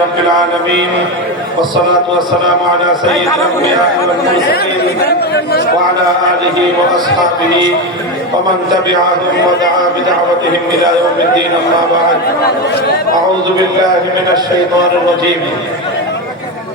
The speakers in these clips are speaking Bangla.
رب العالمين والصلاة والسلام على سيد الأنبياء والمرسلين وعلى آله وأصحابه ومن تبعهم ودعا بدعوتهم إلى يوم الدين. أما بعد، أعوذ بالله من الشيطان الرجيم.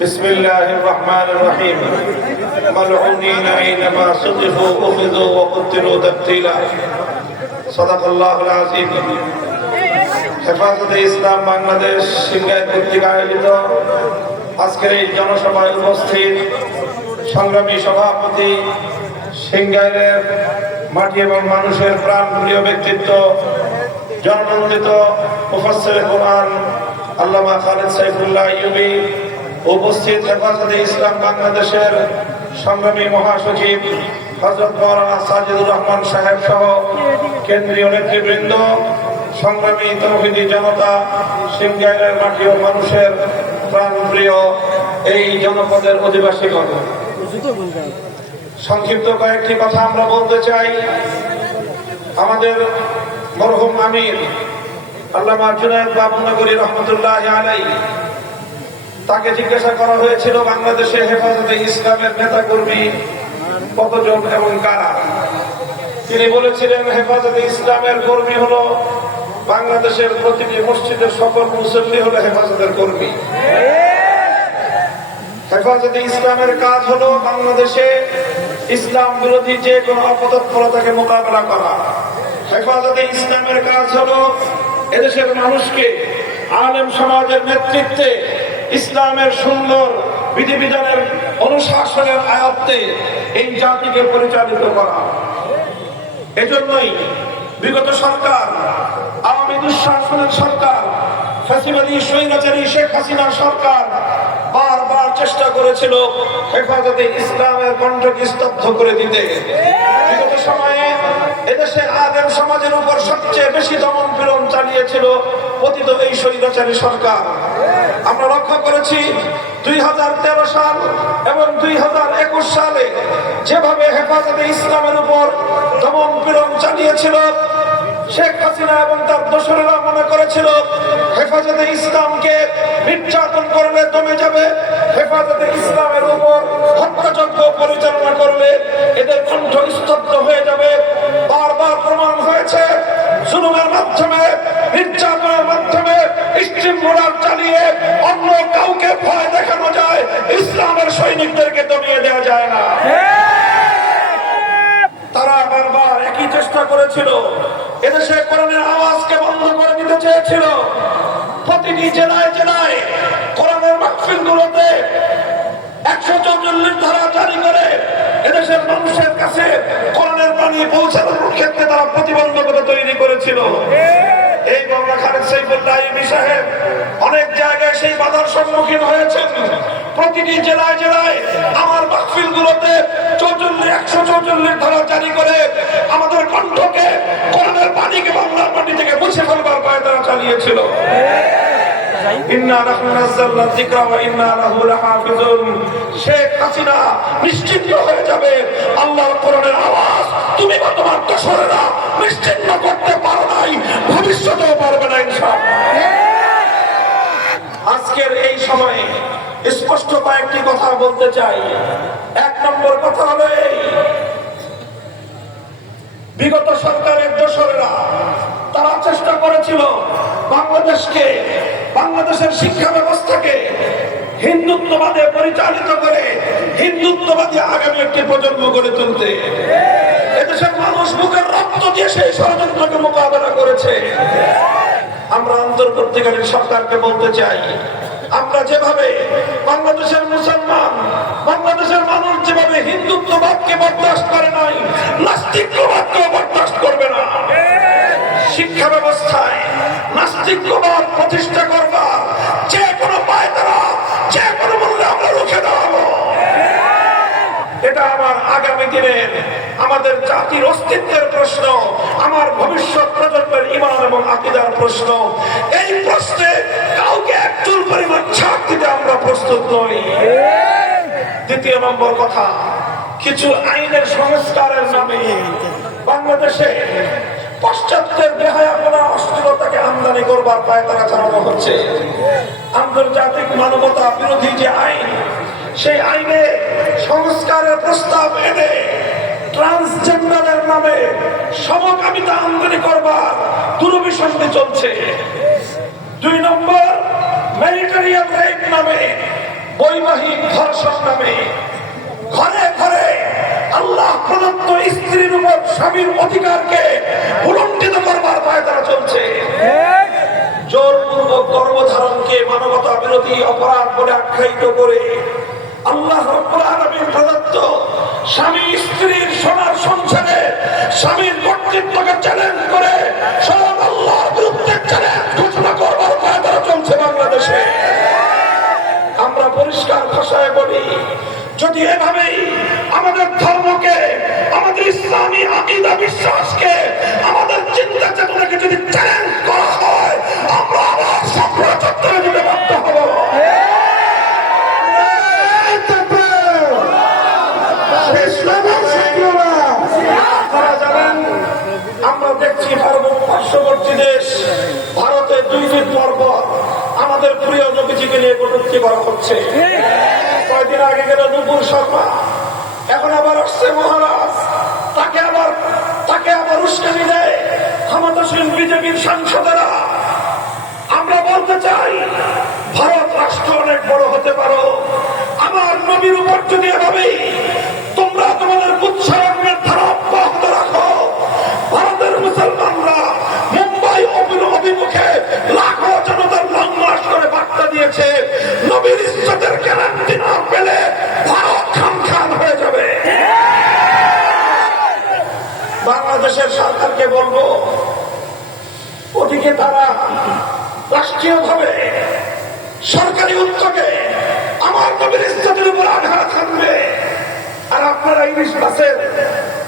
بسم الله الرحمن الرحيم. ملعونين أينما ثقفوا أخذوا وقتلوا تقتيلا. صدق الله العظيم. হেফাজতে ইসলাম বাংলাদেশ সিংগাইর কর্তৃক আয়োজিত আজকের এই জনসভায় উপস্থিত সংগ্রামী সভাপতি, সিংগাইরের মাটি এবং মানুষের প্রাণপ্রিয় ব্যক্তিত্ব, জননন্দিত মুফাসসিরে কোরআন আল্লামা খালেদ সাইফুল্লাহ আইয়ুবী, উপস্থিত হেফাজতে ইসলাম বাংলাদেশের সংগ্রামী মহাসচিব হযরত মাওলানা সাজিদুর রহমান সাহেব সহ কেন্দ্রীয় নেতৃবৃন্দ, সংগ্রামী তৌহিদি জনতা, সিংগাইরের মাটি ও মানুষের প্রাণপ্রিয় এই জনপদের অধিবাসীগণ, সংক্ষিপ্ত কয়েকটি কথা আমরা বলতে চাই। আমাদের মরহুম আমির আল্লামা জুনায়েদ বাবুনগরী রহমতুল্লাহ আলাইহি, তাকে জিজ্ঞাসা করা হয়েছিল বাংলাদেশে হেফাজতে ইসলামের নেতাকর্মী কতজন এবং কারা। তিনি বলেছিলেন, হেফাজতে ইসলামের কর্মী হলো বাংলাদেশের প্রতিটি মসজিদের সকল মুসল্লি হলো হেফাজতের কর্মী। হেফাজতে ইসলামের কাজ হলো বাংলাদেশে ইসলাম বিরোধী যে কোনো অপতৎপরতাকে মোকাবেলা করা। হেফাজতে ইসলামের কাজ হলো এদেশের মানুষকে আলেম সমাজের নেতৃত্বে ইসলামের সুন্দর বিধিবিধানের অনুশাসনের আয়ত্তে এই জাতিকে পরিচালিত করা। এজন্যই বিগত সরকার, আওয়ামী দুঃশাসনের সরকার, ফ্যাসিবাদী স্বৈরাচারী শেখ হাসিনার সরকার বারবার চেষ্টা করেছিল হেফাজতে ইসলামের কণ্ঠকে স্তব্ধ করে দিতে। বিগত সময়ে এদেশের আলেম সমাজের উপর সবচেয়ে বেশি দমন পীড়ন চালিয়েছিল পতিত এই স্বৈরাচারী সরকার। আমরা লক্ষ্য করেছি 2013 সাল এবং 2021 সালে যেভাবে হেফাজতে ইসলামের উপর দমন পীড়ন চালিয়েছিল, শেখ হাসিনা এবং তার দোসরেরা মনে করেছিল হেফাজতে ইসলামকে নির্যাতন করলে দমে যাবে, হেফাজতে ইসলামের উপর হত্যাযজ্ঞ পরিচালনা করলে এদের কণ্ঠ স্তব্ধ হয়ে যাবে। বারবার প্রমাণ হয়েছে জুলুমের মাধ্যমে, নির্যাতনের মাধ্যমে, স্ট্রিম রোলার চালিয়ে অন্য কাউকে ভয় দেখানো যায়, ইসলামের সৈনিকদেরকে দমিয়ে দেওয়া যায় না। তারা বারবার একই চেষ্টা করেছিল, এদেশে কোরআনের আওয়াজকে বন্ধ করে দিতে চেয়েছিল। প্রতিটি জেলায় জেলায় কোরআনের মাহফিলগুলোতে 144 ধারা জারি করে এদেশের মানুষের কাছে কোরআনের বাণী পৌঁছানোর ক্ষেত্রে তারা প্রতিবন্ধকতা তৈরি করেছিল। এই মাওলানা খালেদ সাইফুল্লাহ আইয়ুবী সাহেব অনেক জায়গায় সেই বাধার সম্মুখীন হয়েছেন। প্রতিটি জেলায় জেলায় আমার মাহফিলগুলোতে 144 ধারা জারি করে আমাদের কণ্ঠকে, কোরআনের বাণীকে বাংলার মাটি থেকে মুছে ফেলবার পায়তারা চালিয়েছিল। ইন্না নাহনু নাযালনা যিকরা ওয়া ইন্না লাহু লাহাফিজুন। শেখ হাসিনা নিশ্চিন্ত হয়ে যাবে, আল্লাহর কোরআনের আওয়াজ তুমি বা তোমার দোসরেরা নিশ্চিন্ন করতে পারো নাই, ভবিষ্যতেও পারবে না ইনশাআল্লাহ। আজকের এই সময়ে স্পষ্ট কয়েকটি কথা বলতে চাই। এক নম্বর কথা হলো এই, বিগত সরকারের দোসরেরা তারা চেষ্টা করেছিল বাংলাদেশকে, বাংলাদেশের শিক্ষা ব্যবস্থাকে হিন্দুত্ববাদে পরিচালিত করে হিন্দুত্ববাদী আগামী একটি প্রজন্ম গড়ে তুলতে। এদেশের মানুষ বুকের রক্ত দিয়ে সেই ষড়যন্ত্রকে মোকাবেলা করেছে। আমরা অন্তর্বর্তীকালীন সরকারকে বলতে চাই, আমরা যেভাবে বাংলাদেশের মুসলমান, বাংলাদেশের মানুষ যেভাবে হিন্দুত্ববাদকে বরদাস্ত করে নাই, নাস্তিকবাদকেও বরদাস্ত করবে না। শিক্ষা ব্যবস্থায় নাস্তিকবাদ প্রতিষ্ঠা করবার যে কোনো পায়তারা, যে কোনো মূল্যে আমরা রুখে দাঁড়াবো। এটা আমার আগামী দিনের আমাদের জাতির অস্তিত্বের প্রশ্ন, আমার ভবিষ্যৎ প্রজন্মের ঈমান এবং আকীদার প্রশ্ন। এই প্রশ্নে কাউকে একচুল পরিমাণ ছাড় দিতে আমরা প্রস্তুত নই। দ্বিতীয় নম্বর কথা, কিছু আইনের সংস্কারের নামে বাংলাদেশে পাশ্চাত্যের বেহায়াপনা অশ্লীলতাকে আমদানি করবার পায়তারা চালানো হচ্ছে। আন্তর্জাতিক মানবতা বিরোধী যে আইন, সেই আইনে সংস্কারের প্রস্তাব এনে ট্রান্সজেন্ডারের নামে সমকামিতা আমদানি করবার দুরভিসন্ধি চলছে। 2 নম্বর, ম্যারিটারিয়াল রেপ নামে, বৈবাহিক ধর্ষণ নামে ঘরে ঘরে আল্লাহ প্রদত্ত স্ত্রীর উপর স্বামীর অধিকারকে উলঙ্ঘিত করবার পায়তারা চলছে। জোরপূর্বক গর্ভধারণকে মানবতা বিরোধী অপরাধ বলে আখ্যায়িত করে আল্লাহ রাব্বুল আলামিন প্রদত্ত স্বামী স্ত্রীর সোনার সংসারে স্বামীর কর্তৃত্বকে চ্যালেঞ্জ করে স্বয়ং আল্লাহর বিরুদ্ধে চ্যালেঞ্জ ঘোষণা করবার পায়তারা চলছে বাংলাদেশে। আমরা পরিষ্কার ভাষায় বলি, যদি এভাবেই আমাদের ধর্মকে, আমাদের ইসলামী আকীদা বিশ্বাসকে, আমাদের চিন্তা চেতনাকে যদি চ্যালেঞ্জ করা হয়, আমরা আবার সাফল্য চত্বরে যেতে বাধ্য হব। আমরা দেখছি পার্শ্ববর্তী দেশ ভারতে 2 দিন পর পর আমাদের প্রিয় নবীজিকে নিয়ে কটূক্তি করা হচ্ছে। কয়েকদিন আগে গেল নুপুর শর্মা, এখন আবার আসছে মহারাজ, তাকে আবার উস্কানি দেয় ক্ষমতাসীন বিজেপির সাংসদেরা। আমরা বলতে চাই, ভারত রাষ্ট্র অনেক বড় হতে পারো, আমার নবীর উপর যদি এভাবেই তোমরা তোমাদের উৎসারণের ধারা অব্যাহত রাখো, ভারতের মুসলমানরা মুম্বাই অভিমুখে লাখো জনতার লং মার্চ করে বার্তা দিয়েছে, নবীর ইজ্জতের গ্যারান্টি না পেলে ভারত খান হয়ে যাবে। বাংলাদেশের সরকারকে বলবো, ওদিকে তারা রাষ্ট্রীয়ভাবে সরকারি উদ্যোগে আমার নবীর ইজ্জতের উপর আঘাত হানবে, আর আপনারা ইংলিশ বাসের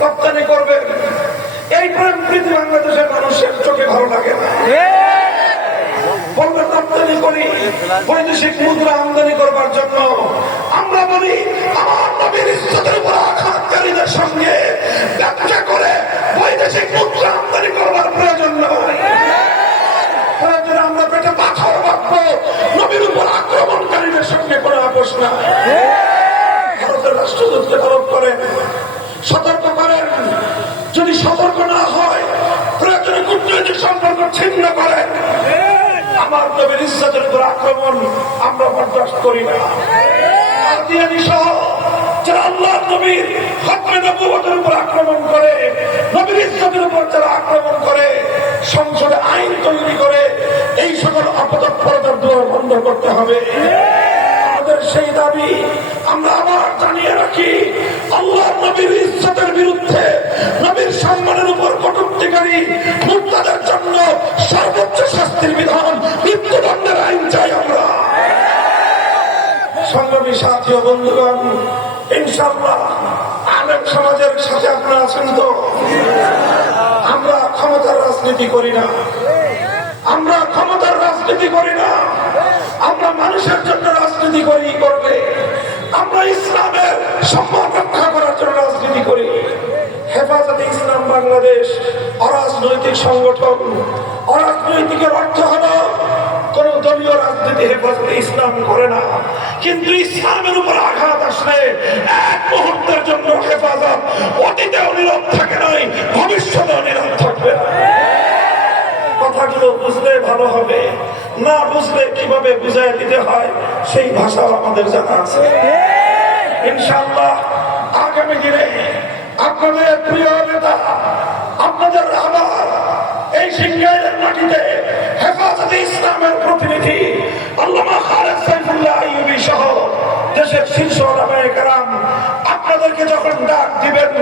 রপ্তানি করবেন। এই প্রেম প্রীতি বাংলাদেশের মানুষের চোখে ভালো লাগে না। বলবেন রপ্তানি করি বৈদেশিক মুদ্রা আমদানি করবার জন্য, আমরা বলি আমার নবীর ইজ্জতের উপর আঘাতকারীদের সঙ্গে ব্যবসা করে বৈদেশিক মুদ্রা আমদানি করবার প্রয়োজন নয়। প্রয়োজনে আমরা পেটে পাথর বাঁধবো, নবীর উপর আক্রমণকারীদের সঙ্গে কোনো আপোষ নাই। ভারতের রাষ্ট্রদূতকে তলব করেন, সতর্ক করেন, যদি সতর্ক না হয় প্রয়োজনে কূটনৈতিক সম্পর্ক ছিন্ন করেন। আমার নবীর ইজ্জতের উপর আক্রমণ আমরা বরদাস্ত করি না। সহ যারা আল্লাহর নবীর হকমে নবুয়তের উপর আক্রমণ করে, নবীর ইজ্জতের উপর যারা আক্রমণ করে, সংসদে আইন তৈরি করে এই সকল অপতৎপরতার দুয়ার বন্ধ করতে হবে। আমাদের সেই দাবি আমরা আবার জানিয়ে রাখি, আল্লাহর নবীর ইজ্জতের বিরুদ্ধে, নবীর সম্মানের উপর কটূক্তিকারী মুর্তাদের জন্য সর্বোচ্চ শাস্তির বিধান, মৃত্যুদণ্ডের আইন চাই আমরা। সংগ্রামী সাথী ও বন্ধুগণ, ইনশাআল্লাহ আলেম সমাজের সাথে আপনারা আছেন তো? আমরা ক্ষমতার রাজনীতি করি না, আমরা ক্ষমতার রাজনীতি করি না, আমরা মানুষের জন্য রাজনীতি করবে। আমরা ইসলামের সম্মান রক্ষা করার জন্য রাজনীতি করি। হেফাজতে ইসলাম বাংলাদেশ অরাজনৈতিক সংগঠন। অরাজনৈতিকের অর্থ হলো কোন দলীয় রাজনীতি হেফাজতে ইসলাম করে না, কিন্তু ইসলামের উপর আঘাত আসলে এক মুহূর্তের জন্য হেফাজত অতীতেও নীরব থাকে নাই, ভবিষ্যতেও নীরব থাকবে না। কথাগুলো বুঝলে ভালো হবে, না বুঝলে কিভাবে বুঝাই দিতে হয় সেই ভাষাও আমাদের জানা আছে। ইনশাআল্লাহ আগামী দিনে আপনাদের প্রিয় নেতা, আপনাদের আবার এই সিংহাইয়ের মাটিতে হেফাজতে ইসলামের প্রতিনিধি আল্লামা খালেদ সাইফুল্লাহ আইয়ুবী সহ দেশের শীর্ষ ওলামায়ে কেরাম আপনাদেরকে যখন ডাক দিবেন,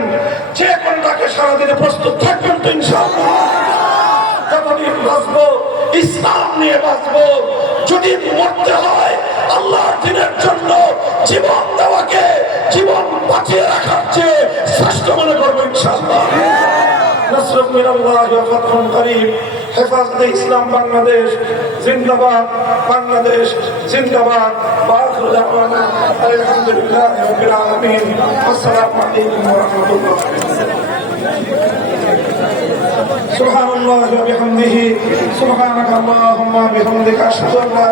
যে কোন ডাকে সারা দিতে প্রস্তুত থাকবেন তো ইনশাআল্লাহ। যতদিন বাঁচবো ইসলাম নিয়ে বাঁচবো, যদি মরতে হয় আল্লাহর দ্বীনের জন্য জীবন দেওয়াকে জীবন বাঁচিয়ে রাখার চেয়ে শ্রেষ্ঠ মনে করবো ইনশাআল্লাহ। নাসরুম মিনাল্লাহি ওয়া ফাতহুন করিম। হেফাজতে ইসলাম বাংলাদেশ জিন্দাবাদ, বাংলাদেশ জিন্দাবাদ। ওয়া আখিরু দাওয়ানা আলহামদুলিল্লাহি রাব্বিল আলামিন। আসসালামু আলাইকুম ওয়া রাহমাতুল্লাহ। সুবহানাল্লাহি ওয়া বিহামদিহি সুবহানাকাল্লাহুম্মা বিহামদিকা আশহাদু আল্লা